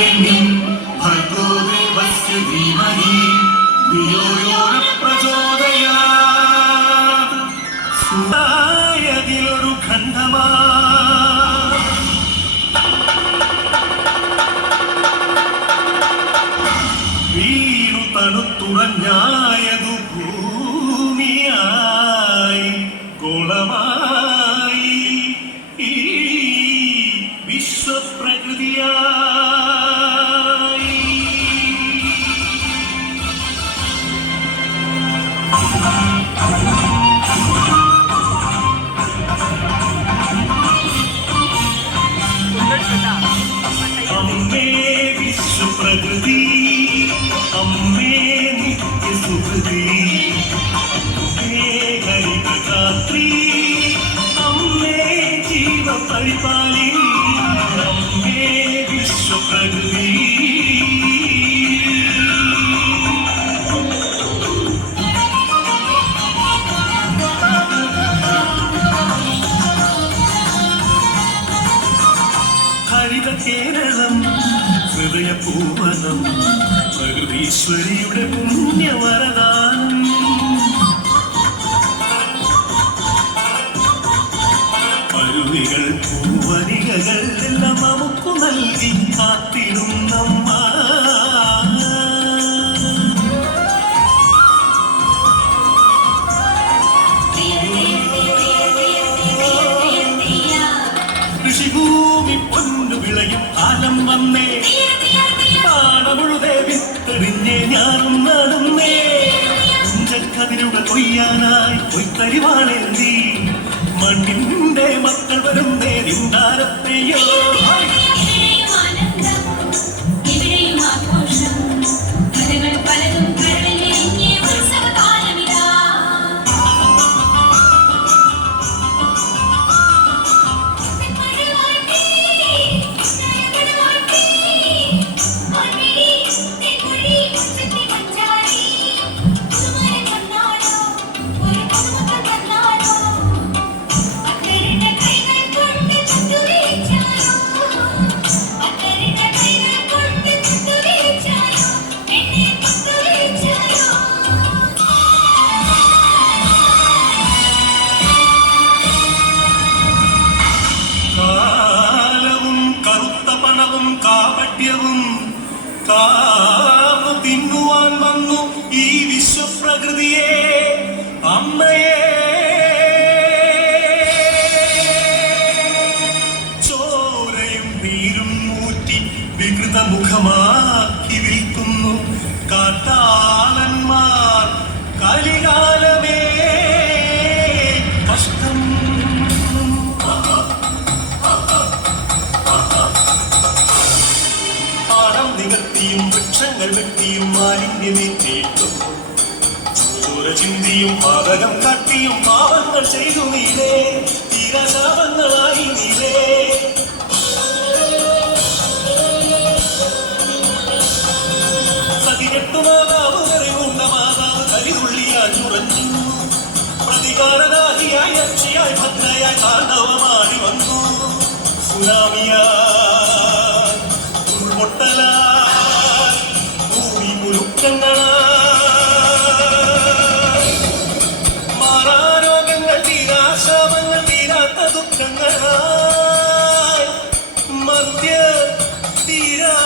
ധീമഹി ഭർഗോ ദേവസ്യ ധീമഹി ധിയോ സുതായതിലൊരു ഗന്ധമാ വീണു തണുത്തുറഞ്ഞാൽ അമ്മേ വിശ്വപ്രകൃതി അമ്മേ നിത്യസുഹൃതി അമ്മേ ഹരിതരാത്രി അമ്മേ ജീവപരിപാലിനി ഹരിത കേരളം ഹൃദയപൂവനം പ്രകൃതീശ്വരിയുടെ പുണ്യവരദാനം. അരുവികൾ പൂവരികകൾ എല്ലാം നമുക്ക് നൽകി കാത്തിടും നമ്മ. വിളയും കാലം വന്നേ. പാടമുഴുതേ വിത്തെറിഞ്ഞേ ഞാനും നടന്നേ. കതിരുകൾ കൊയ്യാനായി കൊയ്ത്തരിവാളേന്തി മണ്ണിന്റെ മക്കൾ വരുന്നേ നിന്താരത്തെയോ പണവും കാപട്യവും കാർന്നു തിന്നുവാൻ വന്നു ഈ വിശ്വപ്രകൃതിയെ. അമ്മയെ. ചോരയും വീരും ഊറ്റി വികൃതമുഖമാക്കി വിൽക്കുന്നു. കാട്ടാളന്മാർ പാടം നികത്തിയും വൃക്ഷങ്ങൾ വെട്ടിയും മാലിന്യമേറ്റിയിട്ടും ചിന്തിയും പാതകം കട്ടിയും പാവങ്ങൾ ചെയ്തു നീലേ തീരശാപങ്ങളായി നീലേ. സതികെട്ടു മാതാവ് കറിവുണ്ട മാതാവ് കരിതുള്ളിയാൽ ഉറഞ്ഞു പ്രതികാരനാഹിയായി അക്ഷയായി ഭദ്രയായി താണ്ഡവമാടി വന്നു. സുനാമിയായി നിരാശവങ്ങൾ തീരാത്ത ദുഃഖങ്ങളാൽ മദ്യ തീരാ